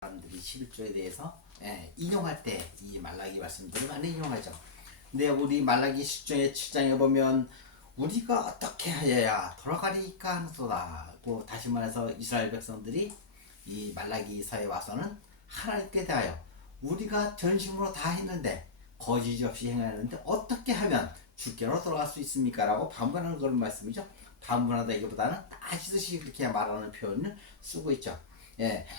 사람들이 11조에 대해서 인용할 때 이 말라기 말씀들을 많이 인용하죠. 근데 우리 말라기 10장의 7장에 보면 우리가 어떻게 하여야 돌아가리까 하는도다. 다시 말해서 이스라엘 백성들이 이 말라기서에 와서는 하나님께 대하여 우리가 전심으로 다 했는데 거짓 없이 행하는데 어떻게 하면 주께로 돌아갈 수 있습니까? 라고 반문하는 그런 말씀이죠. 반문하다기보다는 따지듯이 그렇게 말하는 표현을 쓰고 있죠.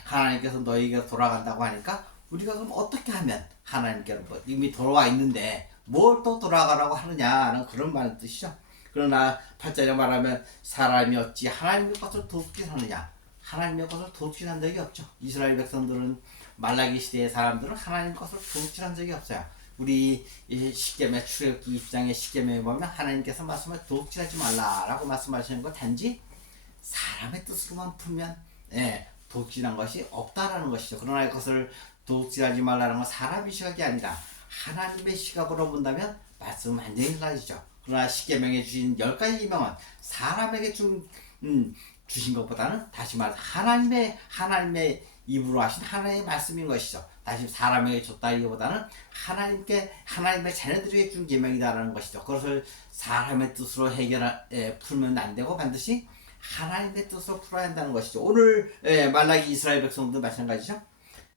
하나님께서 너희에게 돌아간다고 하니까 우리가 그럼 어떻게 하면 하나님께로 이미 돌아와 있는데 뭘 또 돌아가라고 하느냐는 그런 말의 뜻이죠. 그러나 8절에 말하면 사람이 어찌 하나님의 것을 도둑질하느냐. 하나님의 것을 도둑질한 적이 없죠. 이스라엘 백성들은 말라기 시대의 사람들은 하나님의 것을 도둑질한 적이 없어요. 우리 십계명 출애굽기 20장의 십계명에 보면 하나님께서 말씀을 도둑질하지 말라라고 말씀하시는 건 단지 사람의 뜻으로만 풀면 도둑질한 것이 없다라는 것이죠. 그러나 이것을 도둑질하지 말라는 건 사람의 시각이 아니라 하나님의 시각으로 본다면 말씀은 완전히 달라지죠. 그러나 십계명에 주신 10가지 계명은 사람에게 주신 것보다는 다시 말해서 하나님의 입으로 하신 하나님의 말씀인 것이죠. 다시 사람에게 줬다기보다는 하나님의 자녀들에게 준 계명이다라는 것이죠. 그것을 사람의 뜻으로 풀면 안 되고 반드시 하나님의 뜻으로 풀어야 한다는 것이죠. 오늘 말라기 이스라엘 백성도 마찬가지죠.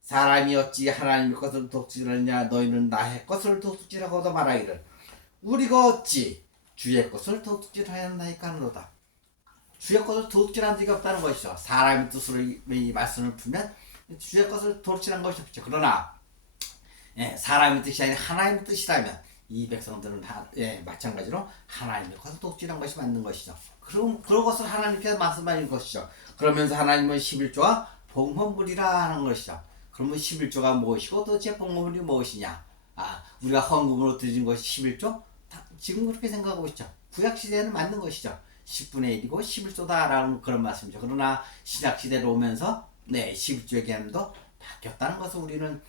사람이 어찌 하나님의 것을 도둑질하느냐. 너희는 나의 것을 도둑질하고도 말하기를 우리가 어찌 주의 것을 도둑질하였나이까 하노라. 주의 것을 도둑질한 적이 없다는 것이죠. 사람의 뜻으로 이 말씀을 풀면 주의 것을 도둑질한 것이 없죠. 그러나 사람의 뜻이 아닌 하나님의 뜻이라면 이 백성들은 마찬가지로 하나님의 것을 도둑질한 것이 맞는 것이죠. 그런 것을 하나님께서 말씀하신 것이죠. 그러면서 하나님은 11조와 봉헌물이라 하는 것이죠. 그러면 11조가 무엇이고 도대체 봉헌물이 무엇이냐. 우리가 헌금으로 드린 것이 11조? 지금 그렇게 생각하고 있죠. 구약시대에는 맞는 것이죠. 10분의 1이고 11조다라는 그런 말씀이죠. 그러나 신약시대로 오면서 11조의 개념도 바뀌었다는 것을 우리는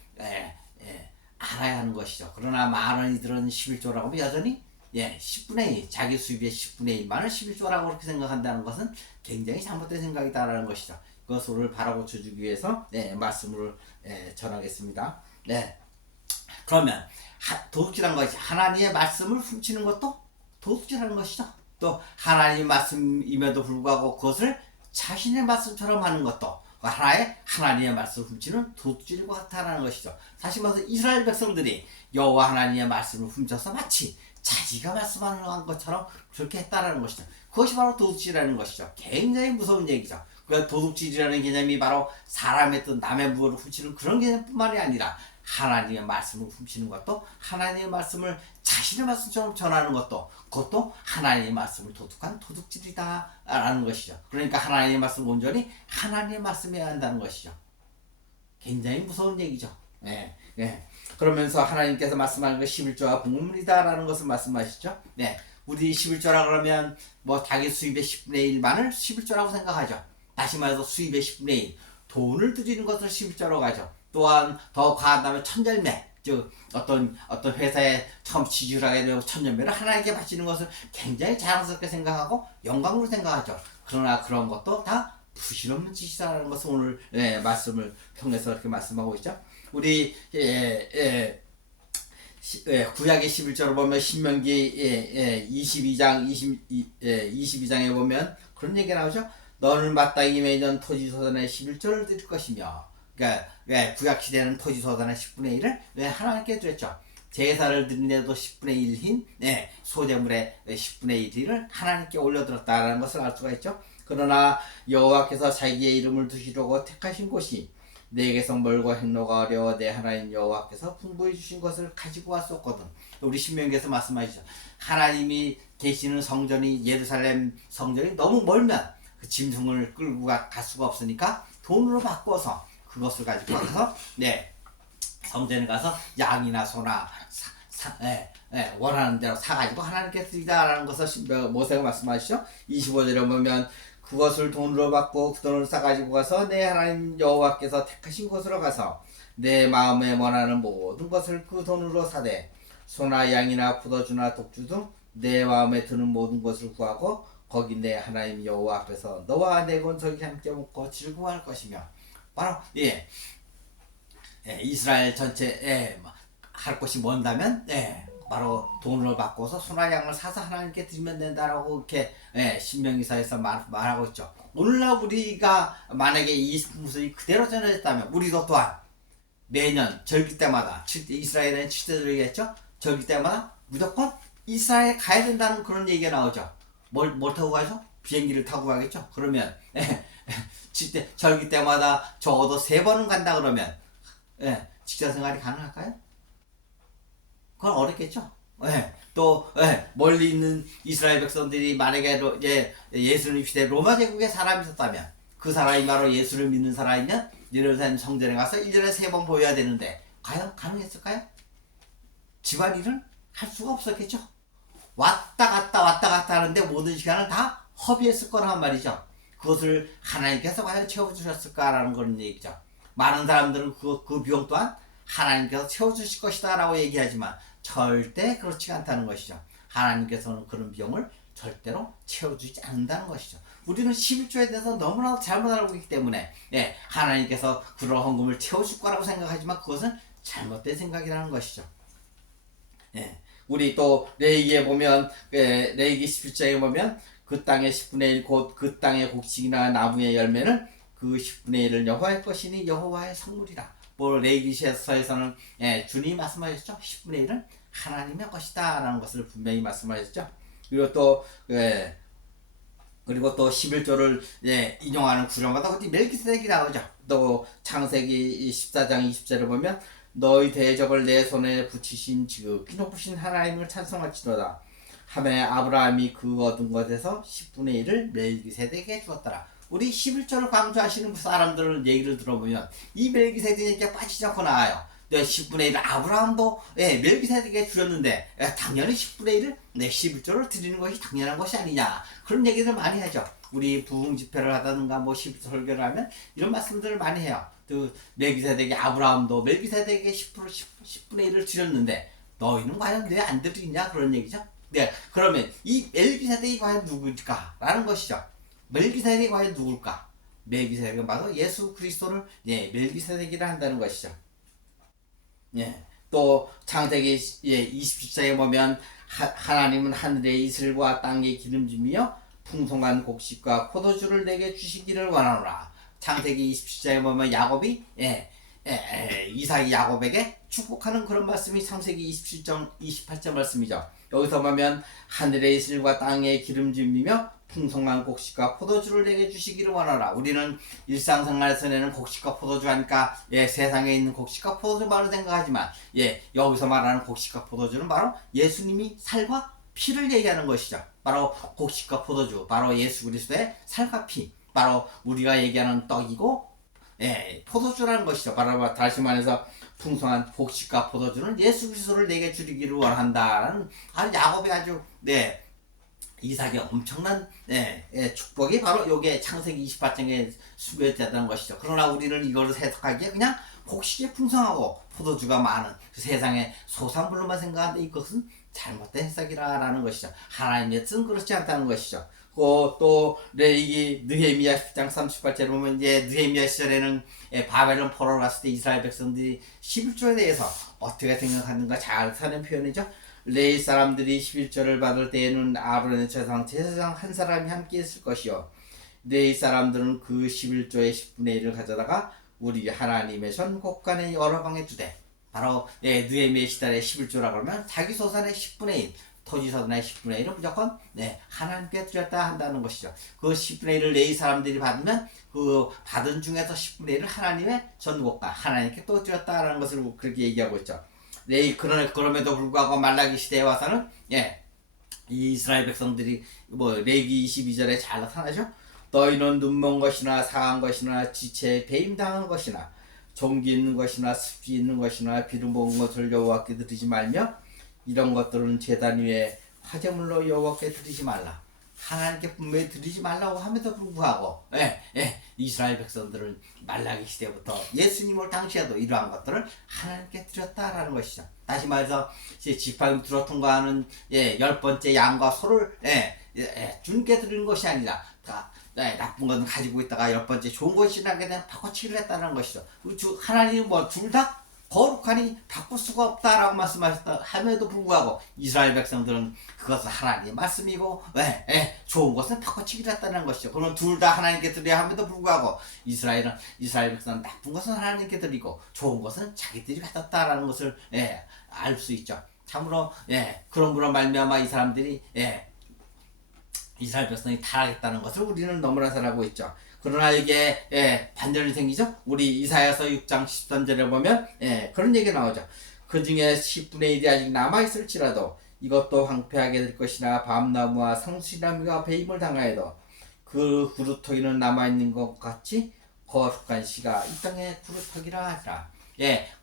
알아야 하는 것이죠. 그러나 많은 이들은 11조라고 하면 여전히 10분의 1, 자기 수입의 10분의 1만을 11조라고 그렇게 생각한다는 것은 굉장히 잘못된 생각이다라는 것이죠. 그것을 바로 고쳐주기 위해서 말씀을 전하겠습니다. 그러면 도둑질한 것이 하나님의 말씀을 훔치는 것도 도둑질하는 것이죠. 또 하나님의 말씀임에도 불구하고 그것을 자신의 말씀처럼 하는 것도 하나님의 말씀을 훔치는 도둑질과 같다는 것이죠. 다시 말해서 이스라엘 백성들이 여호와 하나님의 말씀을 훔쳐서 마치 자기가 말씀하는 것처럼 그렇게 했다라는 것이죠. 그것이 바로 도둑질이라는 것이죠. 굉장히 무서운 얘기죠. 그 도둑질이라는 개념이 바로 사람의 뜻, 남의 무엇을 훔치는 그런 개념뿐만이 아니라 하나님의 말씀을 훔치는 것도 하나님의 말씀을 자신의 말씀처럼 전하는 것도 그것도 하나님의 말씀을 도둑한 도둑질이다 라는 것이죠. 그러니까 하나님의 말씀 온전히 하나님의 말씀이어야 한다는 것이죠. 굉장히 무서운 얘기죠. 그러면서 하나님께서 말씀하는 것 11조와 봉헌물이다 라는 것을 말씀하시죠. 우리 11조라 그러면 자기 수입의 10분의 1만을 11조라고 생각하죠. 다시 말해서 수입의 10분의 1 돈을 드리는 것을 11조라고 하죠. 또한 더 과한다면 천열매, 즉 어떤 회사에 처음 지출하게 되고 천열매를 하나님께 바치는 것을 굉장히 자랑스럽게 생각하고 영광으로 생각하죠. 그러나 그런 것도 다 부실없는 짓이라는 것을 오늘 말씀을 통해서 이렇게 말씀하고 있죠. 우리 구약의 11절을 보면 신명기 22장에 보면 그런 얘기가 나오죠. 너는 마땅히 매년 토지소산의 11조를 드릴 것이며, 그러니까 구약 시대는 토지소산의 10분의 1을 하나님께 드렸죠. 제사를 드리는데도 10분의 1인 소재물의 10분의 1을 하나님께 올려드렸다는 것을 알 수가 있죠. 그러나 여호와께서 자기의 이름을 두시려고 택하신 곳이 내게서 멀고 행로가 어려워 내 하나님 여호와께서 풍부히 주신 것을 가지고 왔었거든. 우리 신명기에서 말씀하시죠. 하나님이 계시는 성전이 예루살렘 성전이 너무 멀면 그 짐승을 끌고 갈 수가 없으니까 돈으로 바꿔서 그것을 가지고 가서 성전에 가서 양이나 소나 원하는 대로 사가지고 하나님께 드리다라는 것을 모세가 말씀하시죠. 25절에 보면 그것을 돈으로 받고 그 돈을 싸가지고 가서 내 하나님 여호와께서 택하신 곳으로 가서 내 마음에 원하는 모든 것을 그 돈으로 사되 소나 양이나 포도주나 독주 등 내 마음에 드는 모든 것을 구하고 거기 내 하나님 여호와 앞에서 너와 내 권속이 함께 먹고 즐거워할 것이며 바로 이스라엘 전체에 할 것이 뭔다면 바로 돈을 바꿔서 소나 양을 사서 하나님께 드리면 된다라고 이렇게 신명기사에서 말하고 있죠. 오늘날 우리가 만약에 이 모습이 그대로 전해졌다면 우리도 또한 매년 절기 때마다 이스라엘은 7대절이겠죠. 절기 때마다 무조건 이스라엘 가야 된다는 그런 얘기가 나오죠. 뭘 타고 가죠? 비행기를 타고 가겠죠. 그러면 절기 때마다 적어도 3번은 간다 그러면 직장 생활이 가능할까요? 그건 어렵겠죠. 또 멀리 있는 이스라엘 백성들이 만약에 예수님 시대 로마 제국의 사람이 있었다면 그 사람이 바로 예수를 믿는 사람이면 예루살렘 성전에 가서 1년에 3번 보여야 되는데 과연 가능했을까요? 집안일은 할 수가 없었겠죠. 왔다 갔다 하는데 모든 시간을 다 허비했을 거란 말이죠. 그것을 하나님께서 과연 채워주셨을까라는 그런 얘기죠. 많은 사람들은 그 비용 또한 하나님께서 채워주실 것이다 라고 얘기하지만 절대 그렇지 않다는 것이죠. 하나님께서는 그런 비용을 절대로 채워주지 않는다는 것이죠. 우리는 11조에 대해서 너무나도 잘못 알고 있기 때문에 하나님께서 그런 헌금을 채워줄 거라고 생각하지만 그것은 잘못된 생각이라는 것이죠. 우리 또 레위기에 보면 레위기 17장에 보면 그 땅의 10분의 1 곧 그 땅의 곡식이나 나무의 열매는 그 10분의 1을 여호와의 것이니 여호와의 선물이라. 뭐 레위기서에서는 주님이 말씀하셨죠. 10분의 1은 하나님의 것이다 라는 것을 분명히 말씀하셨죠. 그리고 또 그리고 또 11조를 인용하는 구절마다 어디 멜기세덱이 나오죠. 또 창세기 14장 20절을 보면 너희 대적을 내 손에 붙이신 지극히 높으신 하나님을 찬송할지로다 하매 아브라함이 그 얻은 것에서 10분의 1을 멜기세덱에게 주었더라. 우리 11조를 강조하시는 사람들 얘기를 들어보면 이 멜기세덱에게 빠지지 않고 나와요. 10분의 1을 아브라함도 멜기세덱에게 주었는데 당연히 10분의 1을 11조를 드리는 것이 당연한 것이 아니냐 그런 얘기를 많이 하죠. 우리 부흥 집회를 하다든가 뭐 11조 설교를 하면 이런 말씀들을 많이 해요. 그 멜기세덱이 아브라함도 멜기세덱에게 10분의 1을 드렸는데 너희는 과연 왜 안 드리냐 그런 얘기죠. 그러면 이 멜기세덱이 과연 누구일까 라는 것이죠. 멜기세덱이 과연 누굴까? 멜기세덱은 바로 예수 그리스도를 멜기세덱이라 한다는 것이죠. 또 창세기 27장에 보면 하나님은 하늘의 이슬과 땅의 기름짐이여 풍성한 곡식과 포도주를 내게 주시기를 원하노라. 창세기 27장에 보면 야곱이 이삭이 야곱에게 축복하는 그런 말씀이 창세기 27장 28절 말씀이죠. 여기서 보면 하늘의 이슬과 땅의 기름짐이며 풍성한 곡식과 포도주를 내게 주시기를 원하라. 우리는 일상생활에서 내는 곡식과 포도주 하니까 세상에 있는 곡식과 포도주만을 생각하지만 여기서 말하는 곡식과 포도주는 바로 예수님이 살과 피를 얘기하는 것이죠. 바로 곡식과 포도주, 바로 예수 그리스도의 살과 피, 바로 우리가 얘기하는 떡이고 포도주라는 것이죠. 바로 다시 말해서 풍성한 곡식과 포도주는 예수 그리스도를 내게 주기를 원한다는 야곱이 아주 이삭의 엄청난 축복이 바로 요게 창세기 28장에 수고했다는 것이죠. 그러나 우리는 이거를 해석하기에 그냥 곡식이 풍성하고 포도주가 많은 그 세상의 소산물로만 생각하는데 이것은 잘못된 해석이라는 것이죠. 하나님의 뜻은 그렇지 않다는 것이죠. 또 레위기 느헤미야 10장 38절에 보면 느헤미야 시절에는 바벨론 포로를 갔을 때 이스라엘 백성들이 11조에 대해서 어떻게 생각하는가 잘 사는 표현이죠. 레위 사람들이 11조를 받을 때에는 아론의 제사장 한 사람이 함께 있을 것이요 레위 사람들은 그 11조의 10분의 1을 가져다가 우리 하나님의 전 곳간의 여러 방에 두되 바로 느헤미야 시절의 11조라 그러면 자기 소산의 10분의 1 토지소산의 10분의 1은 무조건 하나님께 드렸다 한다는 것이죠. 그 10분의 1을 레위 사람들이 받으면 그 받은 중에서 10분의 1을 하나님의 전국과 하나님께 또 드렸다라는 것을 그렇게 얘기하고 있죠. 그럼에도 불구하고 말라기 시대에 와서는 이 이스라엘 백성들이 레위기 22절에 잘 나타나죠. 너희는 눈먼 것이나 상한 것이나 지체에 배임당한 것이나 종기 있는 것이나 습기 있는 것이나 비름 먹은 것을 여호와께 드리지 말며 이런 것들은 제단 위에 화제물로 여호와께 드리지 말라. 하나님께 분명히 드리지 말라고 함에도 불구하고 이스라엘 백성들은 말라기 시대부터 예수님을 당시에도 이러한 것들을 하나님께 드렸다라는 것이죠. 다시 말해서 지팡이 들어 통과하는 10번째 양과 소를 주님께 드리는 것이 아니라 나쁜 것은 가지고 있다가 열 번째 좋은 것이 나게 되면 바꿔치기를 했다는 것이죠. 하나님은 뭐 둘 다 거룩하니 바꿀 수가 없다라고 말씀하셨다 함에도 불구하고 이스라엘 백성들은 그것은 하나님의 말씀이고 좋은 것은 바꿔치기를 했다는 것이죠. 그러면 둘 다 하나님께 드려야 함에도 불구하고 이스라엘 백성은 나쁜 것은 하나님께 드리고 좋은 것은 자기들이 가졌다라는 것을 알 수 있죠. 참으로 그런으로 말미암아 이 사람들이 이스라엘 백성이 타락했다는 것을 우리는 너무나 잘 알고 있죠. 그러나 이게 반전이 생기죠. 우리 이사야서 6장 13절에 보면 그런 얘기가 나오죠. 그 중에 10분의 1이 아직 남아있을지라도 이것도 황폐하게 될 것이나 밤나무와 상수나무가 배임을 당하여도 그 구루터기는 남아있는 것 같이 거룩한 씨가 이 땅에 구루터기라 하리라.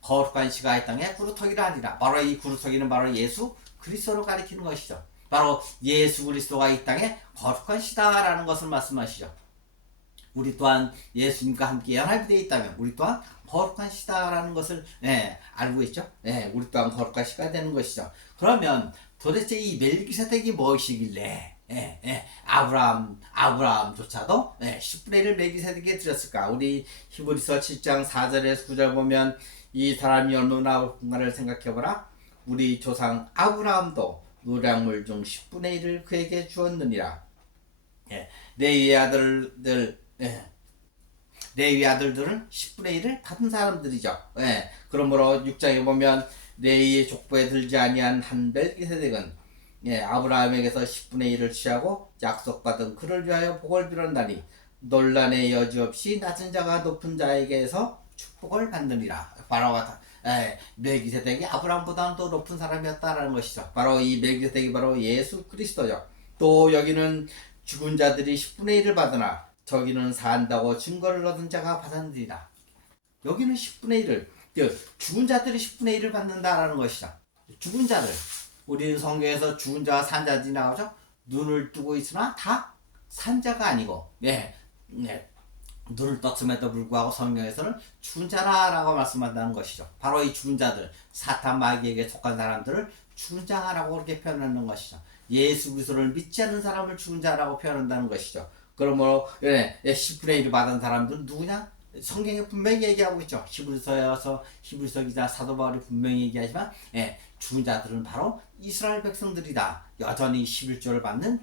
거룩한 씨가 이 땅에 구루터기라 하리라. 바로 이 구루터기는 바로 예수 그리스도를 가리키는 것이죠. 바로 예수 그리스도가 이 땅에 거룩한 씨다라는 것을 말씀하시죠. 우리 또한 예수님과 함께 연합이 되어 있다면 우리 또한 거룩한 씨다라는 것을 알고 있죠. 우리 또한 거룩한 씨가 되는 것이죠. 그러면 도대체 이 멜기세덱이 무엇이길래 아브라함조차도 10분의 1을 멜기세덱에게 드렸을까? 우리 히브리서 7장 4절에서 9절 보면 이 사람이 얼마나 옳은가를 생각해보라. 우리 조상 아브라함도 노량물 중 10분의 1을 그에게 주었느니라. 레위의 아들들은 10분의 1을 받은 사람들이죠. 그러므로 6장에 보면 레위의 족보에 들지 아니한 한 멜기세덱은 아브라함에게서 10분의 1을 취하고 약속받은 그를 위하여 복을 빌었나니 논란의 여지 없이 낮은 자가 높은 자에게서 축복을 받느니라. 바로 멜기세덱이 아브라함보다는 더 높은 사람이었다라는 것이죠. 바로 이 멜기세덱이 바로 예수 그리스도죠. 또 여기는 죽은 자들이 10분의 1을 받으나 저기는 산다고 증거를 얻은 자가 받았느니라. 여기는 10분의 1을 죽은 자들이 10분의 1을 받는다라는 것이죠. 죽은 자들, 우리는 성경에서 죽은 자와 산 자들이 나오죠. 눈을 뜨고 있으나 다 산 자가 아니고 눈을 떴음에도 불구하고 성경에서는 죽은 자라고 말씀한다는 것이죠. 바로 이 죽은 자들, 사탄 마귀에게 속한 사람들을 죽은 자라고 그렇게 표현하는 것이죠. 예수 그리스도를 믿지 않는 사람을 죽은 자라고 표현한다는 것이죠. 그러므로 10분의 1을 받은 사람들은 누구냐? 성경에 분명히 얘기하고 있죠. 히브리서 기자 사도 바울이 분명히 얘기하지만 죽은 자들은 바로 이스라엘 백성들이다. 여전히 11조를 받는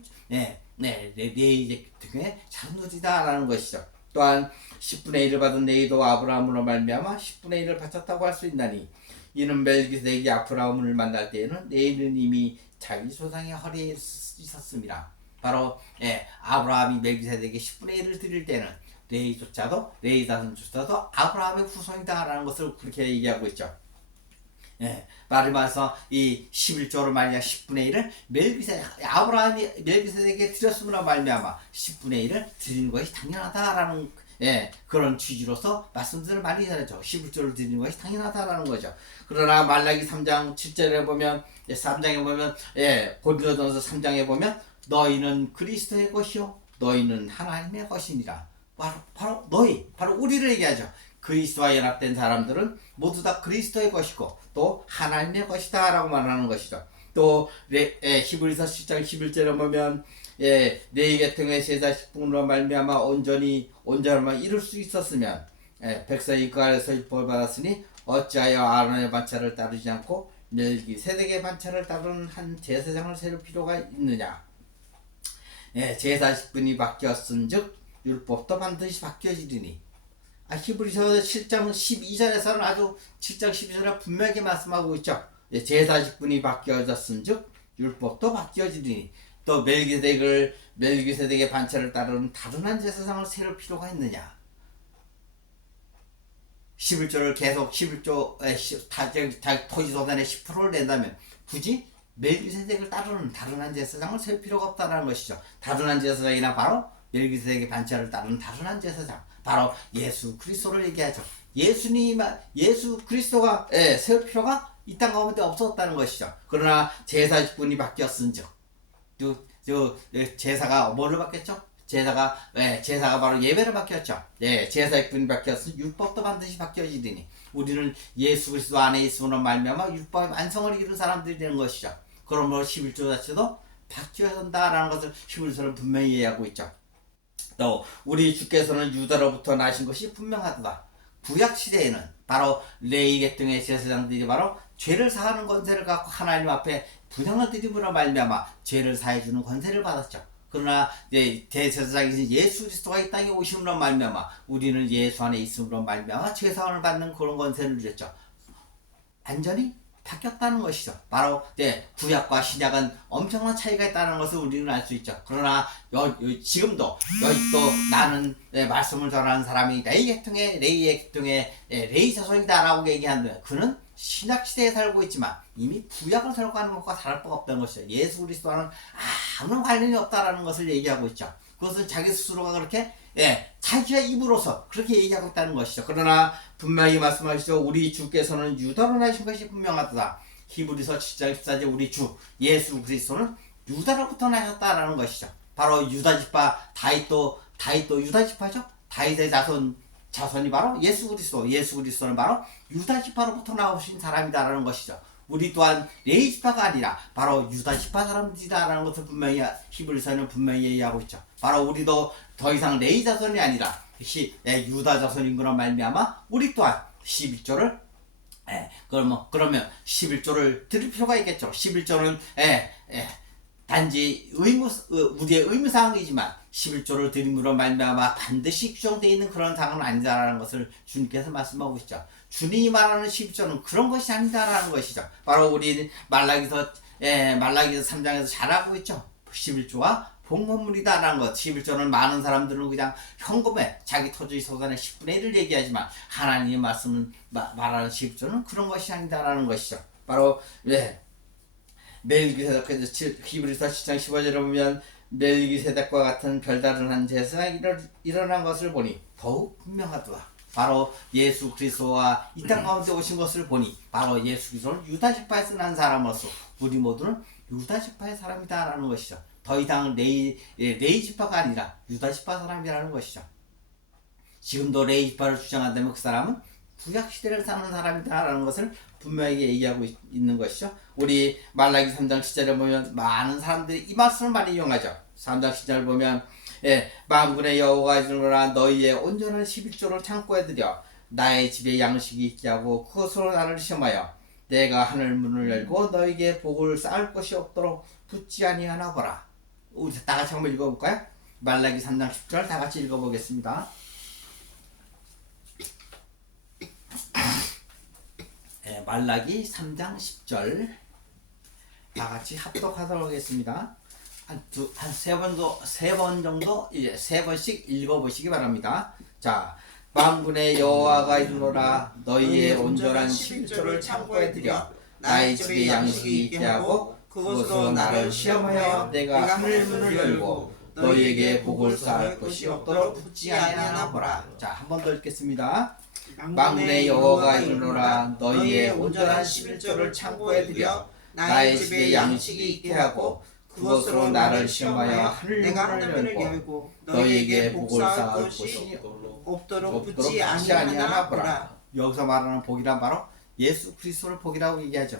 레위 등의 자손들이다라는 것이죠. 또한 10분의 1을 받은 레위도 아브라함으로 말미암아 10분의 1을 바쳤다고 할 수 있나니 이는 멜기세덱이 아브라함을 만날 때에는 레위는 이미 자기 조상의 허리에 있었습니다. 바로 아브라함이 멜기세덱에게 10분의 1을 드릴 때는 레위 자손조차도 아브라함의 후손이다라는 것을 그렇게 얘기하고 있죠. 말을 말해서 이 11조로 말이야 10분의 1을 아브라함이 멜기세덱에게 드렸음으로 말미암아 10분의 1을 드리는 것이 당연하다라는 그런 취지로서 말씀들을 많이 하죠. 11조를 드리는 것이 당연하다라는 거죠. 그러나 말라기 3장 7절에 보면 3장에 보면 고린도전서 3장에 보면 너희는 그리스도의 것이요 너희는 하나님의 것이니라. 바로 너희, 바로 우리를 얘기하죠. 그리스도와 연합된 사람들은 모두 다 그리스도의 것이고 또 하나님의 것이다 라고 말하는 것이죠. 또 히브리서 10장 11절에 보면 레위 계통의 제사 식품으로 말미암아 온전함을 이룰 수 있었으면 백성이 그 아래서 율법을 받았으니 어찌하여 아론의 반차를 따르지 않고 멜기세덱의 반차를 따르는 한 제사장을 세울 필요가 있느냐. 제사 식분이 바뀌었은즉 율법도 반드시 바뀌어지리니. 히브리서 7장 12절에서는 아주 7장 12절에 분명히 말씀하고 있죠. 제사 식분이 바뀌어졌은즉 율법도 바뀌어지리니. 또 멜기세덱의 반차를 따르는 다른 한 제사장을 세울 필요가 있느냐. 11조를 계속 11조 토지소산의 10%를 낸다면 굳이 멜기세덱을 따르는 다른 한 제사장을 세울 필요가 없다는 것이죠. 다른 한 제사장이나 바로 멜기세덱의 반차를 따르는 다른 한 제사장, 바로 예수 그리스도를 얘기하죠. 예수 그리스도가 세울 필요가 이 땅 가운데 없었다는 것이죠. 그러나 제사 직분이 바뀌었은즉 제사가 뭐를 바뀌었죠? 제사가 바로 예배를 바뀌었죠. 제사 직분이 바뀌었으니 율법도 반드시 바뀌어지리니 우리는 예수 그리스도 안에 있음으로 말미암아 율법의 완성을 이룬 사람들이 되는 것이죠. 그러므로 11조 자체도 바뀌어야 한다라는 것을 히브리서는 분명히 이해하고 있죠. 또 우리 주께서는 유다로부터 나신 것이 분명하도다. 구약 시대에는 바로 레위 계통의 제사장들이 바로 죄를 사하는 권세를 갖고 하나님 앞에 분향을 드림으로 말미암아 죄를 사해 주는 권세를 받았죠. 그러나 이제 대제사장이신 예수 그리스도가 이 땅에 오심으로 말미암아 우리는 예수 안에 있음으로 말미암아 죄 사함을 받는 그런 권세를 누렸죠. 완전히 바뀌었다는 것이죠. 바로 구약과 신약은 엄청난 차이가 있다는 것을 우리는 알 수 있죠. 그러나 지금도 여기 또 나는 말씀을 전하는 사람이 레위 계통의 레위 자손이다라고 얘기하는데 그는 신약 시대에 살고 있지만 이미 구약을 살고 하는 것과 다를 바가 없다는 것이죠. 예수 그리스도와는 아무런 관련이 없다라는 것을 얘기하고 있죠. 그것은 자기 스스로가 그렇게 자기의 입으로서 그렇게 얘기하고 있다는 것이죠. 그러나 분명히 말씀하시죠. 우리 주께서는 유다로 나신 것이 분명하다. 히브리서 7장 14절 우리 주 예수 그리스도는 유다로부터 나셨다라는 것이죠. 바로 유다 지파 다윗도 유다 지파죠. 다윗의 자손이 바로 예수 그리스도는 바로 유다 지파로부터 나오신 사람이다라는 것이죠. 우리 또한 레위 지파가 아니라 바로 유다 지파 사람들이다라는 것을 분명히 히브리서는 분명히 얘기하고 있죠. 바로 우리도 더 이상 레위 자손이 아니라 유다 자손인 거로 말미암아 우리 또한 11조를 그러면 11조를 드릴 필요가 있겠죠. 11조는 단지 우리의 의무사항이지만 11조를 드림으로 말미암아 반드시 규정되어 있는 그런 사항은 아니다라는 것을 주님께서 말씀하고 있죠. 주님이 말하는 11조는 그런 것이 아니다라는 것이죠. 바로 우리 말라기서 3장에서 잘 알고 있죠. 11조가 봉헌물이다라는 것. 11조는 많은 사람들은 그냥 현금에 자기 토지 소산의 10분의 1을 얘기하지만 하나님의 말씀은 말하는 11조는 그런 것이 아니다라는 것이죠. 바로 멜기세덱 히브리서 7장 15절에 보면 멜기세덱과 같은 별다른 한 제사가 일어난 것을 보니 더욱 분명하도다. 바로 예수 그리스도와 이 땅 가운데 오신 것을 보니 바로 예수 그리스도는 유다 지파에서 난 사람으로서 우리 모두는 유다 지파의 사람이다라는 것이죠. 더 이상 레위 지파가 아니라 유다 지파 사람이라는 것이죠. 지금도 레위 지파를 주장한다면 그 사람은 구약 시대를 사는 사람이다라는 것을 분명히 얘기하고 있는 것이죠. 우리 말라기 3장 10절에 보면 많은 사람들이 이 말씀을 많이 이용하죠. 3장 10절 보면 만군의 여호와가 이르노라 너희의 온전한 11조를 창고에 들여 나의 집에 양식이 있게 하고 그것으로 나를 시험하여 내가 하늘 문을 열고 너희에게 복을 쌓을 것이 없도록 붙지 아니하나 보라. 우리 다 같이 한번 읽어볼까요? 말라기 3장 10절 다 같이 읽어보겠습니다. 말라기 3장 10절 다 같이 합독하도록 하겠습니다. 세 번씩 읽어보시기 바랍니다. 자, 만군의 여호와가 이르노라 너희의 온전한 11조를 창고에 들여 나의 집에 양식이 있게 하고 그것으로 나를 시험하여 내가 하늘 문을 열고 너희에게 복을 쌓을 것이 없도록 붙지 아니하나 보라. 자, 한 번 더 읽겠습니다. 만군의 여호와가 이르노라 너희의 온전한 11조를 창고에 들여 나의 집에 양식이 있게 하고 그것으로 나를 시험하여 내가 하늘문을 열고 너희에게 복을 쌓을 것이 없도록 붙지 아니하나 보라. 여기서 말하는 복이란 바로 예수 그리스도를 복이라고 얘기하죠.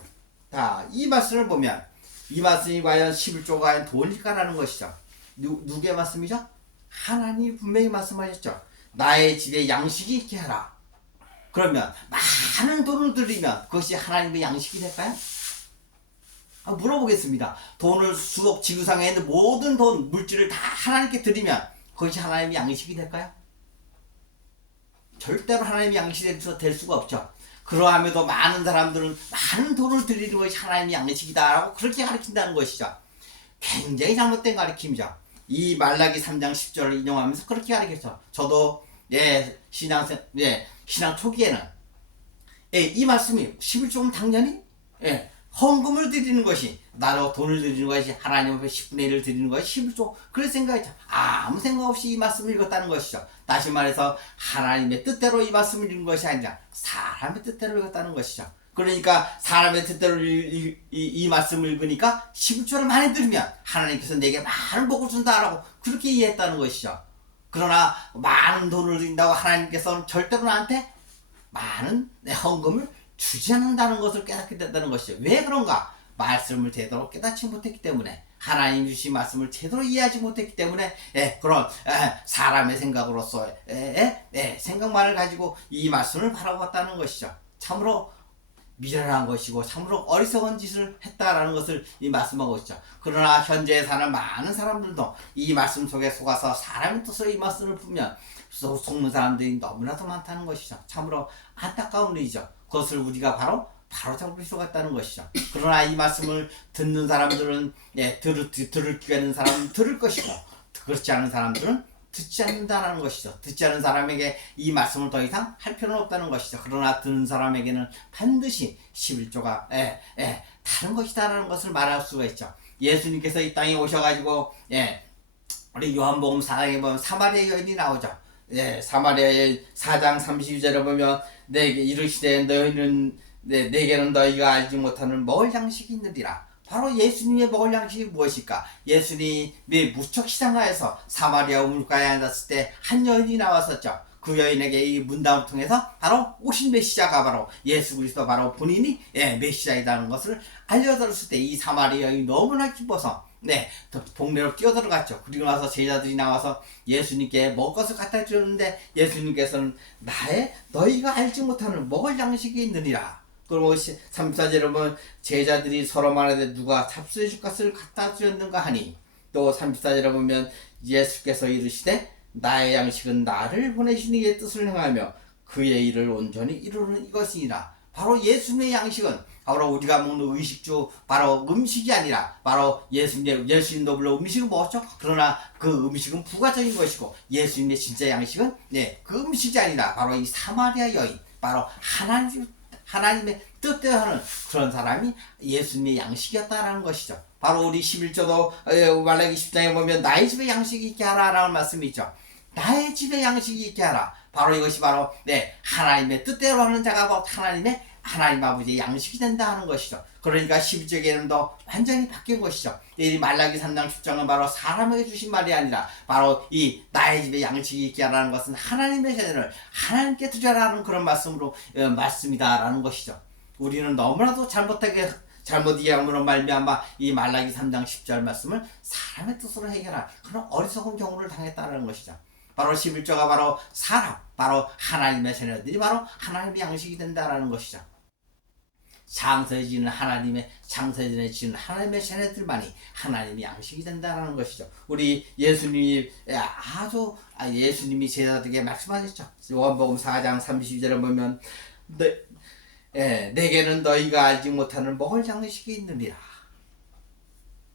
자, 이 말씀을 보면 이 말씀이 과연 11조가 과연 돈일까라는 것이죠. 누구의 말씀이죠? 하나님이 분명히 말씀하셨죠. 나의 집에 양식이 있게 하라. 그러면 많은 돈을 들이면 그것이 하나님의 양식이 될까요? 물어보겠습니다. 돈을 수억 지구상에 있는 모든 돈 물질을 다 하나님께 드리면 그것이 하나님의 양식이 될까요? 절대로 하나님의 양식이 될 수가 없죠. 그러함에도 많은 사람들은 많은 돈을 드리는 것이 하나님의 양식이다라고 그렇게 가르친다는 것이죠. 굉장히 잘못된 가르침이죠. 이 말라기 3장 10절을 인용하면서 그렇게 가르쳤죠. 저도 신앙 초기에는 이 말씀이 11조는 당연히 헌금을 드리는 것이 나로 돈을 드리는 것이 하나님 앞에 10분의 1을 드리는 것이 11조 그런 생각이죠. 아무 생각 없이 이 말씀을 읽었다는 것이죠. 다시 말해서 하나님의 뜻대로 이 말씀을 읽은 것이 아니라 사람의 뜻대로 읽었다는 것이죠. 그러니까 사람의 뜻대로 이 말씀을 읽으니까 11조를 많이 들으면 하나님께서 내게 많은 복을 준다라고 그렇게 이해했다는 것이죠. 그러나 많은 돈을 드린다고 하나님께서는 절대로 나한테 많은 헌금을 주지 않는다는 것을 깨닫게 된다는 것이죠. 왜 그런가? 말씀을 제대로 깨닫지 못했기 때문에 하나님 주신 말씀을 제대로 이해하지 못했기 때문에 그런 사람의 생각으로서 생각만을 가지고 이 말씀을 바라보았다는 것이죠. 참으로 미련한 것이고 참으로 어리석은 짓을 했다라는 것을 이 말씀하고 있죠. 그러나 현재에 사는 많은 사람들도 이 말씀 속에 속아서 사람의 뜻으로 이 말씀을 풀면 속는 사람들이 너무나도 많다는 것이죠. 참으로 안타까운 일이죠. 그것을 우리가 바로 잡을 수가 있다는 것이죠. 그러나 이 말씀을 듣는 사람들은 들을 귀가 있는 사람은 들을 것이고 그렇지 않은 사람들은 듣지 않는다는 것이죠. 듣지 않은 사람에게 이 말씀을 더 이상 할 필요는 없다는 것이죠. 그러나 듣는 사람에게는 반드시 11조가 다른 것이다라는 것을 말할 수가 있죠. 예수님께서 이 땅에 오셔가지고 우리 요한복음 4장에 보면 사마리아 여인이 나오죠. 사마리아의 4장 32절에 보면 내게 이르시되 내게는 너희가 알지 못하는 먹을 양식이 있느니라. 바로 예수님의 먹을 양식이 무엇일까? 예수님이 무척 시장가에서 사마리아 우물가에 앉았을 때 한 여인이 나왔었죠. 그 여인에게 이 문담을 통해서 바로 오신 메시아가 바로 예수 그리스도 바로 본인이 메시아이라는 것을 알려들었을 때 이 사마리아 여인이 너무나 기뻐서 동네로 뛰어들어갔죠. 그리고 나서 제자들이 나와서 예수님께 먹을 것을 갖다 주었는데 예수님께서는 너희가 알지 못하는 먹을 양식이 있느니라. 그리고 34절에 보면 제자들이 서로 말하되 누가 잡수해 줄 것을 갖다 주었는가 하니 또 34절에 보면 예수께서 이르시되 나의 양식은 나를 보내신 이의 뜻을 행하며 그의 일을 온전히 이루는 이것이니라. 바로 예수님의 양식은 바로 우리가 먹는 의식주 바로 음식이 아니라 바로 예수님도 물론 음식을 먹었죠. 그러나 그 음식은 부가적인 것이고 예수님의 진짜 양식은 그 음식이 아니라 바로 이 사마리아 여인 바로 하나님의 뜻대로 하는 그런 사람이 예수님의 양식이었다라는 것이죠. 바로 우리 11조도 말라기 10장에 보면 나의 집에 양식이 있게 하라라는 말씀이 있죠. 나의 집에 양식이 있게 하라. 바로 이것이 바로 하나님의 뜻대로 하는 자가 바로 하나님 아버지의 양식이 된다 하는 것이죠. 그러니까 12절에는 더 완전히 바뀐 것이죠. 이 말라기 3장 10장은 바로 사람에게 주신 말이 아니라 바로 이 나의 집에 양식이 있게 하라는 것은 하나님의 자녀를 하나님께 드려라는 그런 말씀으로 말씀이다라는 것이죠. 우리는 너무나도 잘못 이해함으로 말미암아 이 말라기 3장 10절 말씀을 사람의 뜻으로 해결한 그런 어리석은 경우를 당했다는 것이죠. 바로 11조가 바로 바로 하나님의 자녀들이 바로 하나님의 양식이 된다라는 것이죠. 창세에 지은 하나님의 자녀들만이 하나님의 양식이 된다는 것이죠. 우리 예수님이 예수님이 제자들에게 말씀하셨죠. 요한복음 4장 32절에 보면 내게는 너희가 알지 못하는 먹을 양식이 있느니라.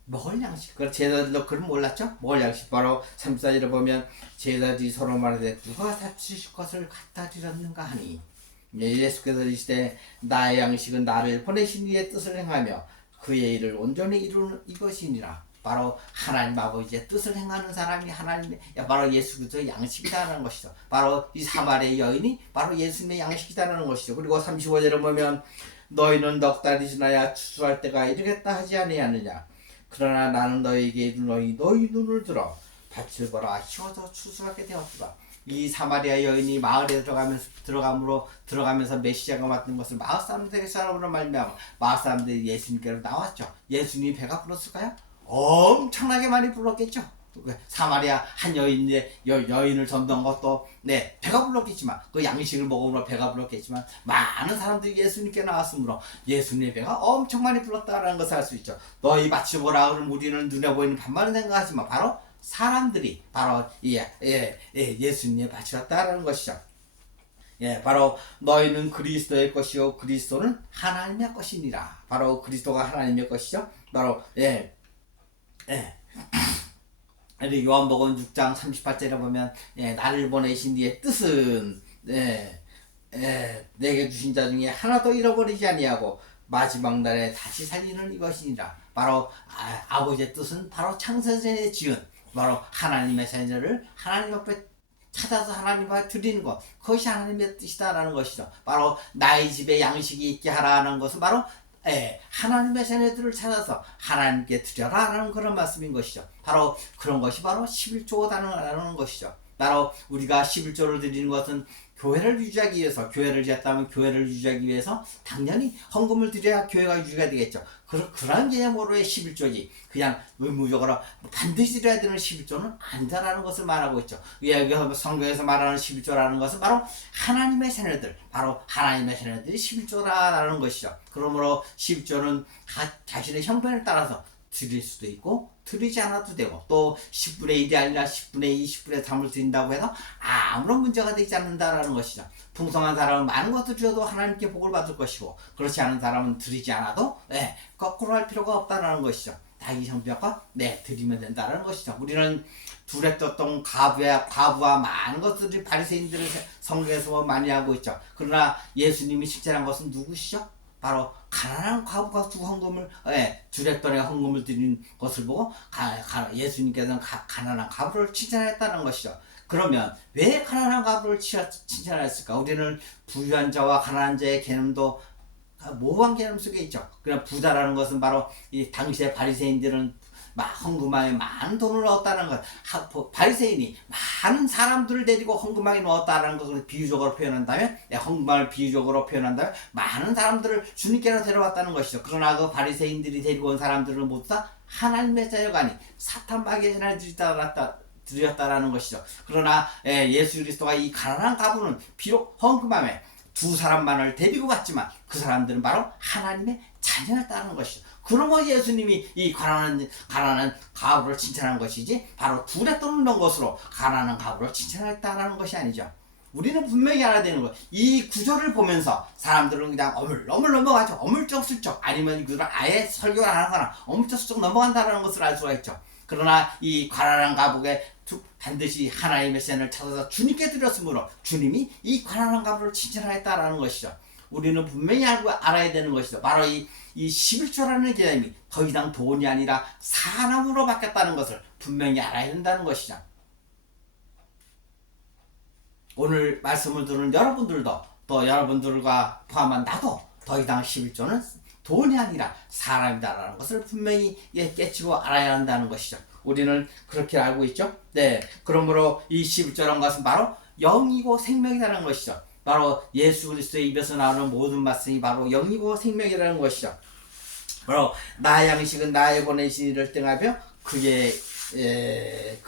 먹을 양식. 그 제자들도 그걸 몰랐죠? 먹을 양식. 바로 34절에 보면 제자들이 서로 말하되 누가 잡수실 것을 갖다 드렸는가 하니 예수께서 이르시되 나의 양식은 나를 보내신 이의 뜻을 행하며 그의 일을 온전히 이루는 이것이니라. 바로 하나님 아버지의 뜻을 행하는 사람이 바로 예수 그리스도의 양식이다라는 것이죠. 바로 이 사마리아 여인이 바로 예수님의 양식이다라는 것이죠. 그리고 35절에 보면 너희는 넉 달이 지나야 추수할 때가 이르겠다 하지 아니하느냐. 그러나 나는 너희에게 이르노니 너희 눈을 들어 밭을 보라 쉬어서 추수하게 되었다. 이 사마리아 여인이 마을에 들어가면서 메시아가 맡은 것을 마을 사람들에게 사람으로 말미암아 마을 사람들이 예수님께로 나왔죠. 예수님이 배가 불렀을까요? 엄청나게 많이 불렀겠죠. 사마리아 한 여인을 전도한 것도 배가 불렀겠지만 그 양식을 먹으므로 배가 불렀겠지만 많은 사람들이 예수님께 나왔으므로 예수님의 배가 엄청 많이 불렀다라는 것을 알 수 있죠. 너희 밭을 보라 그러면 우리는 눈에 보이는 밭만을 생각하지만 바로 사람들이 바로 예수님의 밭이었다라는 것이죠. 바로 너희는 그리스도의 것이요 그리스도는 하나님의 것이니라. 바로 그리스도가 하나님의 것이죠. 바로 요한복음 6장 38절에 보면 나를 보내신 이의 뜻은 내게 주신 자 중에 하나도 잃어버리지 아니하고 마지막 날에 다시 살리는 이것이니라. 바로 아버지의 뜻은 바로 창세전에 지은 바로 하나님의 자녀를 하나님 앞에 찾아서 하나님 앞에 드리는 것, 그것이 하나님의 뜻이다라는 것이죠. 바로 나의 집에 양식이 있게 하라는 것은 바로 하나님의 자녀들을 찾아서 하나님께 드려라라는 그런 말씀인 것이죠. 바로 그런 것이 바로 11조다라는 것이죠. 바로 우리가 11조를 드리는 것은 교회를 유지하기 위해서, 교회를 지었다면 교회를 유지하기 위해서 당연히 헌금을 드려야 교회가 유지가 되겠죠. 그런 개념으로의 11조지. 그냥 의무적으로 반드시 드려야 되는 11조는 아니다라는 것을 말하고 있죠. 여기서 성경에서 말하는 11조라는 것은 바로 하나님의 자녀들, 바로 하나님의 자녀들이 11조라는 것이죠. 그러므로 11조는 자신의 형편에 따라서 드릴 수도 있고 드리지 않아도 되고, 또 10분의 1이 아니라 10분의 2, 10분의 3을 드린다고 해서 아무런 문제가 되지 않는다라는 것이죠. 풍성한 사람은 많은 것을 드려도 하나님께 복을 받을 것이고, 그렇지 않은 사람은 드리지 않아도 거꾸로 할 필요가 없다는 것이죠. 자기 형편과 드리면 된다는 것이죠. 우리는 둘에 떴던 과부와 많은 것들이 바리새인들을 성경에서 많이 하고 있죠. 그러나 예수님이 칭찬한 것은 누구시죠? 바로 가난한 과부가 주례돈에 헌금을 드린 것을 보고 예수님께서는 가난한 과부를 칭찬했다는 것이죠. 그러면 왜 가난한 과부를 칭찬했을까? 우리는 부유한 자와 가난한 자의 개념도 모호한 개념 속에 있죠. 그냥 부자라는 것은 바로 이 당시의 바리새인들은 헌금함에 많은 돈을 넣었다는 것, 바리새인이 많은 사람들을 데리고 헌금함에 넣었다는 것을 비유적으로 표현한다면, 헌금함을 비유적으로 표현한다면 많은 사람들을 주님께로 데려왔다는 것이죠. 그러나 그 바리새인들이 데리고 온 사람들은 모두 다 하나님의 자녀가 아닌 사탄 마귀의 자녀들이 드렸다라는 것이죠. 그러나 예수 그리스도가 이 가난한 과부는 비록 헌금함에 두 사람만을 데리고 갔지만 그 사람들은 바로 하나님의 자녀였다는 것이죠. 그러므로 예수님이 이 가난한 과부를 칭찬한 것이지, 바로 둘의 돈을 넣은 것으로 가난한 과부를 칭찬했다는 것이 아니죠. 우리는 분명히 알아야 되는 거예요. 이 구조를 보면서 사람들은 그냥 어물 넘어가죠. 어물쩍슬쩍, 아니면 이들은 아예 설교를 안 하거나 어물쩍슬쩍 넘어간다는 것을 알 수가 있죠. 그러나 이 가난한 과부에 반드시 하나님의 선을 찾아서 주님께 드렸으므로 주님이 이 가난한 과부를 칭찬하였다라는 것이죠. 우리는 분명히 알아야 되는 것이죠. 바로 이 11조라는 개념이 더 이상 돈이 아니라 사람으로 바뀌었다는 것을 분명히 알아야 된다는 것이죠. 오늘 말씀을 들은 여러분들도, 또 여러분들과 포함한 나도 더 이상 11조는 돈이 아니라 사람이다라는 것을 분명히 깨치고 알아야 한다는 것이죠. 우리는 그렇게 알고 있죠. 그러므로 이 11조라는 것은 바로 영이고 생명이라는 것이죠. 바로 예수 그리스도의 입에서 나오는 모든 말씀이 바로 영이고 생명이라는 것이죠. 바로 나의 양식은 나의 보내신 이를 등하며 그의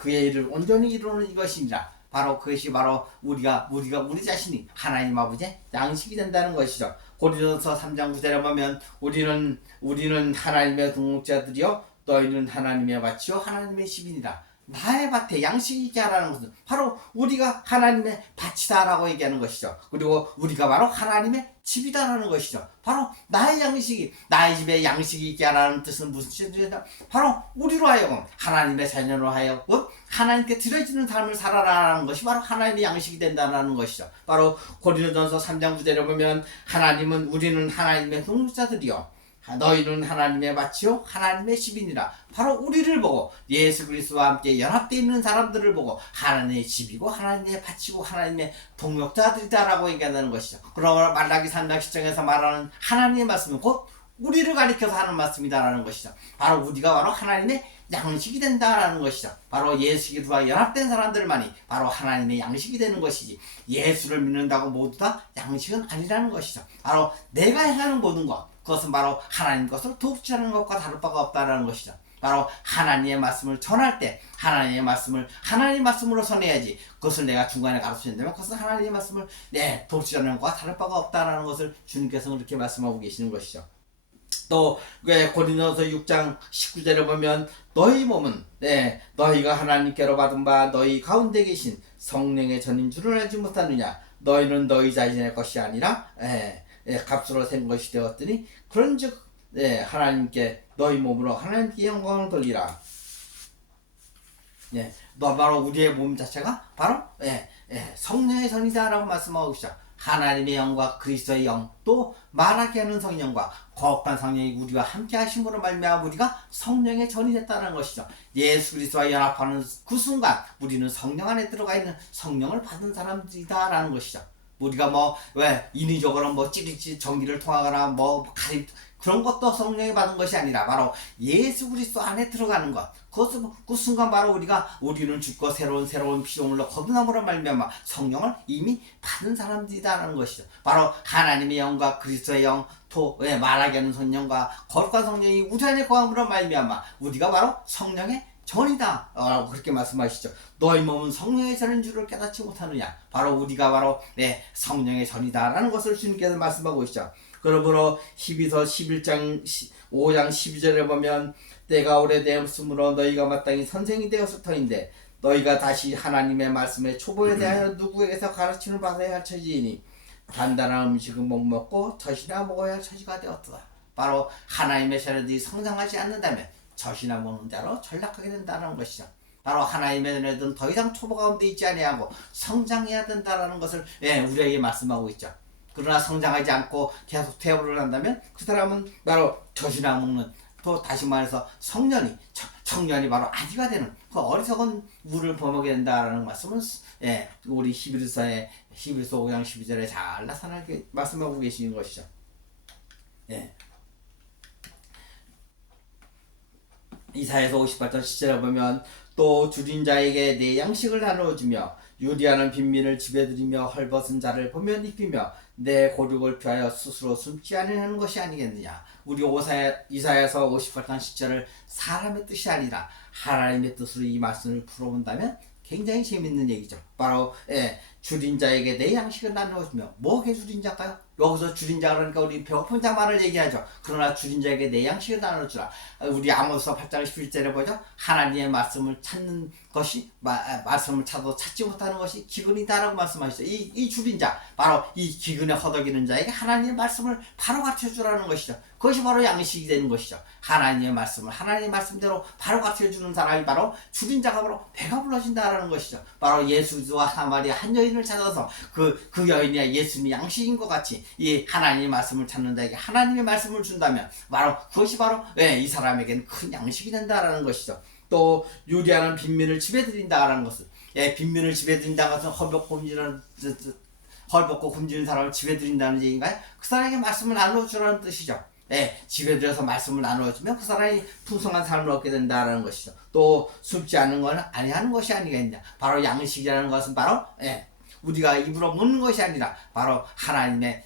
일을 온전히 이루는 이것이니라. 바로 그것이 바로 우리가 우리 자신이 하나님 아버지의 양식이 된다는 것이죠. 고린도서 3장 9절에 보면 우리는 하나님의 동목자들이요 너희는 하나님의 밭이요 하나님의 집이니라. 나의 밭에 양식이 있게 하라는 것은 바로 우리가 하나님의 밭이다라고 얘기하는 것이죠. 그리고 우리가 바로 하나님의 집이다라는 것이죠. 바로 나의 양식이, 나의 집에 양식이 있게 하라는 뜻은 무슨 뜻이냐? 바로 우리로 하여금, 하나님의 자녀로 하여금 하나님께 드려지는 삶을 살아라는 것이 바로 하나님의 양식이 된다는 것이죠. 바로 고린도전서 3장 9절에 보면 우리는 하나님의 동물자들이요 너희는 하나님의 밭이요 하나님의 집이니라. 바로 우리를 보고 예수 그리스도와 함께 연합되어 있는 사람들을 보고 하나님의 집이고 하나님의 밭이고 하나님의 동역자들이다라고 얘기한다는 것이죠. 그러므로 말라기 3장 10장에서 말하는 하나님의 말씀은 곧 우리를 가리켜서 하는 말씀이다라는 것이죠. 바로 우리가 바로 하나님의 양식이 된다라는 것이죠. 바로 예수 그리스도와 연합된 사람들만이 바로 하나님의 양식이 되는 것이지, 예수를 믿는다고 모두 다 양식은 아니라는 것이죠. 바로 내가 행하는 모든 것, 그것은 바로 하나님 것을 돕지 않는 것과 다를 바가 없다는 것이죠. 바로 하나님의 말씀을 전할 때 하나님의 말씀을 하나님의 말씀으로 전해야지, 그것을 내가 중간에 가르쳐준다면 그것은 하나님의 말씀을 돕지 않는 것과 다를 바가 없다는 것을 주님께서 그렇게 말씀하고 계시는 것이죠. 또 고린도서 6장 19절에 보면 너희 몸은 너희가 하나님께로 받은 바 너희 가운데 계신 성령의 전인 줄을 알지 못하느냐. 너희는 너희 자신의 것이 아니라 값으로 생 것이 되었더니 그런즉 하나님께 너희 몸으로 하나님께 영광을 돌리라. 바로 우리의 몸 자체가 바로 성령의 전이다라고 말씀하고 계시죠. 하나님의 영과 그리스도의 영, 또 말하게 하는 성령과 거룩한 성령이 우리와 함께 하심으로 말미암아 우리가 성령의 전이 됐다는 것이죠. 예수 그리스도와 연합하는 그 순간 우리는 성령 안에 들어가 있는 성령을 받은 사람들이다라는 것이죠. 우리가 뭐 왜 인위적으로 뭐 찌릿찌릿 전기를 통하거나 뭐 가립 그런 것도 성령이 받은 것이 아니라 바로 예수 그리스도 안에 들어가는 것. 그것은 그 순간 바로 우리는 죽고 새로운 피조물로 거듭남으로 말미암아 성령을 이미 받은 사람들이다라는 것이죠. 바로 하나님의 영과 그리스도의 영, 말하게 하는 성령과 거룩한 성령이 우리 안에 거함으로 말미암아 우리가 바로 성령의 전이다 라고 그렇게 말씀하시죠. 너희 몸은 성령의 전인 줄을 깨닫지 못하느냐. 바로 우리가 바로 성령의 전이다 라는 것을 주님께서 말씀하고 계시죠. 그러므로 히브리서 11장 5장 12절에 보면 때가 오래되었으므로 너희가 마땅히 선생이 되었을 터인데 너희가 다시 하나님의 말씀의 초보에 대하여 누구에게서 가르침을 받아야 할 처지이니 단단한 음식은 못 먹고 젖이나 먹어야 할 처지가 되었다. 바로 하나님의 자녀들이 성장하지 않는다면 젖이나 먹는 자로 전락하게 된다는 것이죠. 바로 하나님의 자녀들은 더 이상 초보 가운데 있지 아니하고 성장해야 된다는 것을 우리에게 말씀하고 있죠. 그러나 성장하지 않고 계속 퇴보를 한다면 그 사람은 바로 젖이나 먹는, 또 다시 말해서 청년이 바로 아기가 되는 그 어리석은 물을 범하게 된다라는 말씀은 우리 히브리서 5장 12절에 잘 나타나게 말씀하고 계시는 것이죠. 이사야서 58장 10절에 보면 또 줄인 자에게 내 양식을 나누어주며 유리하는 빈민을 집에들이며 헐벗은 자를 보면 입히며 내 고륙을 피하여 스스로 숨지 않으려는 것이 아니겠느냐. 우리 이사야서 58장 10절을 사람의 뜻이 아니라 하나님의 뜻으로 이 말씀을 풀어본다면 굉장히 재밌는 얘기죠. 바로 줄인 자에게 내 양식을 나누어주며 뭐게 줄인 자일까요? 여기서 줄인 자 그러니까 우리 배고픈 자만을 얘기하죠. 그러나 줄인 자에게 내 양식을 나눠주라. 우리 아모스 8장 11절에 보죠. 하나님의 말씀을 찾는 것이 말씀을 찾아도 찾지 못하는 것이 기근이다라고 말씀하시죠. 이 줄인 자, 바로 이 기근에 허덕이는 자에게 하나님의 말씀을 바로 가르쳐주라는 것이죠. 그것이 바로 양식이 되는 것이죠. 하나님의 말씀대로 바로 가르쳐주는 사람이 바로 줄인 자가 바로 배가 불러진다라는 것이죠. 바로 예수와 사마리아 한 여인을 찾아서 그 여인이 예수님이 양식인 것 같이 이 하나님의 말씀을 찾는 자에게 하나님의 말씀을 준다면 바로 그것이 바로 이 사람에게는 큰 양식이 된다라는 것이죠. 또 유리하는 빈민을 집에 들인다라는 것은 빈민을 집에 들인다는 것은 헐벗고 굶주린 사람을 집에 들인다는 얘기인가요? 그 사람에게 말씀을 나누어주라는 뜻이죠. 집에 들여서 말씀을 나누어주면 그 사람이 풍성한 삶을 얻게 된다는 것이죠. 또 숨지 않는 것은 아니하는 것이 아니겠냐. 바로 양식이라는 것은 바로 우리가 입으로 먹는 것이 아니라 바로 하나님의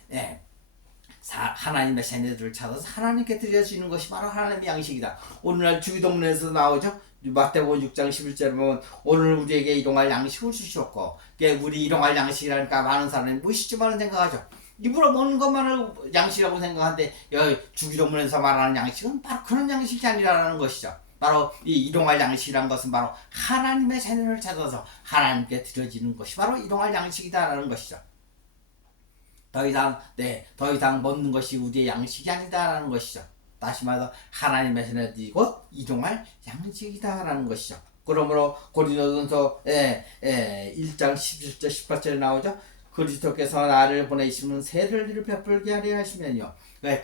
자녀들을 찾아서 하나님께 드려지는 것이 바로 하나님의 양식이다. 오늘날 주기도문에서 나오죠. 마태복음 6장 11절에 보면 오늘 우리에게 일용할 양식을 주셨고, 우리 일용할 양식이라니까 많은 사람이 무의식적으로 생각하죠. 입으로 먹는 것만을 양식이라고 생각하는데 주기도문에서 말하는 양식은 바로 그런 양식이 아니라는 것이죠. 바로 이 일용할 양식이라는 것은 바로 하나님의 자녀를 찾아서 하나님께 드려지는 것이 바로 일용할 양식이다라는 것이죠. 더 이상 먹는 것이 우리의 양식이 아니다라는 것이죠. 다시 말해서 하나님의 자녀들이 곧 일용할 양식이다라는 것이죠. 그러므로 고린도전서 1장 17절 18절에 나오죠. 그리스도께서 나를 보내시면 세를 베풀게 하려 하시면요.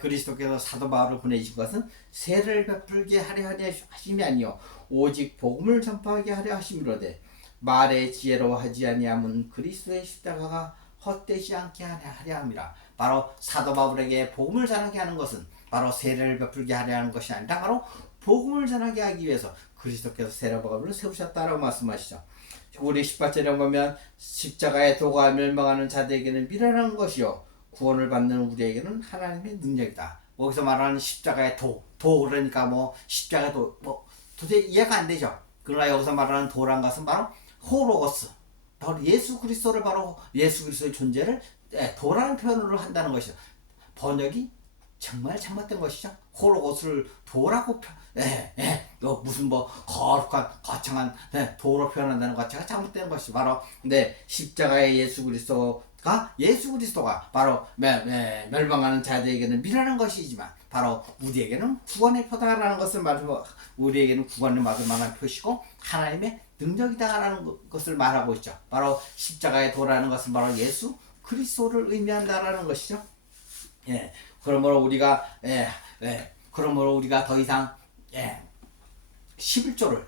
그리스도께서 사도 바울을 보내신 것은 세를 베풀게 하려 하심이 아니요 오직 복음을 전파하게 하려 하심이로되 말의 지혜로 하지 아니함은 그리스도의 십자가가 헛되지 않게 하려 함이라. 바로 사도 바울에게 복음을 전하게 하는 것은 바로 세례를 베풀게 하려 하는 것이 아니라 바로 복음을 전하게 하기 위해서 그리스도께서 세례복음을 세우셨다라고 말씀하시죠. 우리 18절에 보면 십자가의 도가 멸망하는 자들에게는 미련한 것이요 구원을 받는 우리에게는 하나님의 능력이다. 거기서 말하는 십자가의 도 그러니까 뭐 십자가의 도저히 이해가 안 되죠. 그러나 여기서 말하는 도란 것은 바로 호로고스, 바로 예수 그리스도를 바로 예수 그리스도의 존재를 도라는 표현으로 한다는 것이죠. 번역이 정말 잘못된 것이죠. 호로고스를 도라고 무슨 거룩한 거창한 도로 표현한다는 것 자체가 잘못된 것이 바로 십자가의 예수 그리스도가 바로 멸망하는 자들에게는 미련한 것이지만 바로 우리에게는 구원의 표다라는 것을 말하고 우리에게는 구원을 받을 만한 표시고 하나님의 능력이다라는 것을 말하고 있죠. 바로 십자가의 도라는 것은 바로 예수 그리스도를 의미한다라는 것이죠. 그러므로 우리가 더 이상 11조를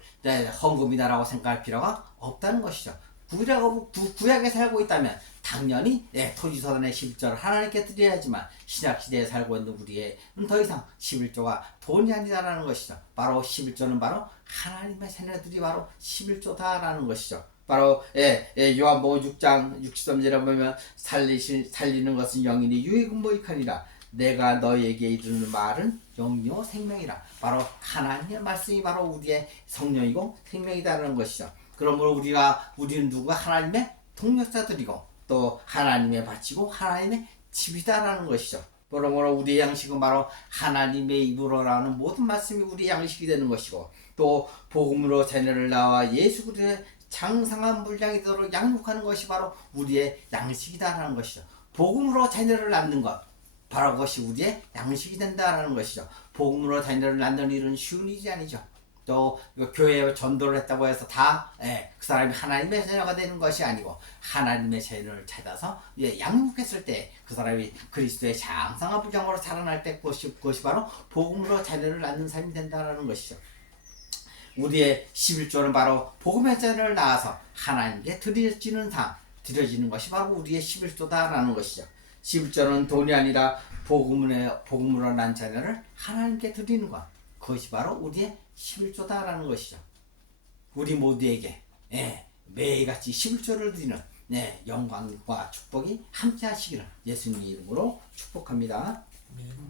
헌금이다라고 생각할 필요가 없다는 것이죠. 구약에 살고 있다면 당연히 토지서단의 11조를 하나님께 드려야지만 신약시대에 살고 있는 우리의 더 이상 11조가 돈이 아니다라는 것이죠. 바로 11조는 바로 하나님의 자녀들이 바로 11조다라는 것이죠. 바로 요한복음 6장 63절에 보면 살리는 것은 영이니 유익은 무익하니라. 내가 너희에게 이르는 말은 영이요 생명이라. 바로 하나님의 말씀이 바로 우리의 성령이고 생명이다라는 것이죠. 그러므로 우리는 누가 하나님의 동력자들이고 또 하나님의 밭이고 하나님의 집이다라는 것이죠. 그러므로 우리의 양식은 바로 하나님의 입으로 나오는 모든 말씀이 우리의 양식이 되는 것이고 또 복음으로 자녀를 낳아 예수 그리스도의 장성한 분량이 되도록 양육하는 것이 바로 우리의 양식이다라는 것이죠. 복음으로 자녀를 낳는 것 바로 그것이 우리의 양식이 된다라는 것이죠. 복음으로 자녀를 낳는 일은 쉬운 일이 아니죠. 또 교회에 전도를 했다고 해서 다 그 사람이 하나님의 자녀가 되는 것이 아니고 하나님의 자녀를 찾아서 양육했을 때 그 사람이 그리스도의 장성한 분량으로 살아날 때 그것이 바로 복음으로 자녀를 낳는 삶이 된다라는 것이죠. 우리의 11조는 바로 복음의 자녀를 낳아서 하나님께 드려지는 것이 바로 우리의 11조다라는 것이죠. 11조는 돈이 아니라 복음으로 난 자녀를 하나님께 드리는 것. 그것이 바로 우리의 11조다라는 것이죠. 우리 모두에게 매일같이 11조를 드리는 영광과 축복이 함께 하시기를 예수님 이름으로 축복합니다. 아멘.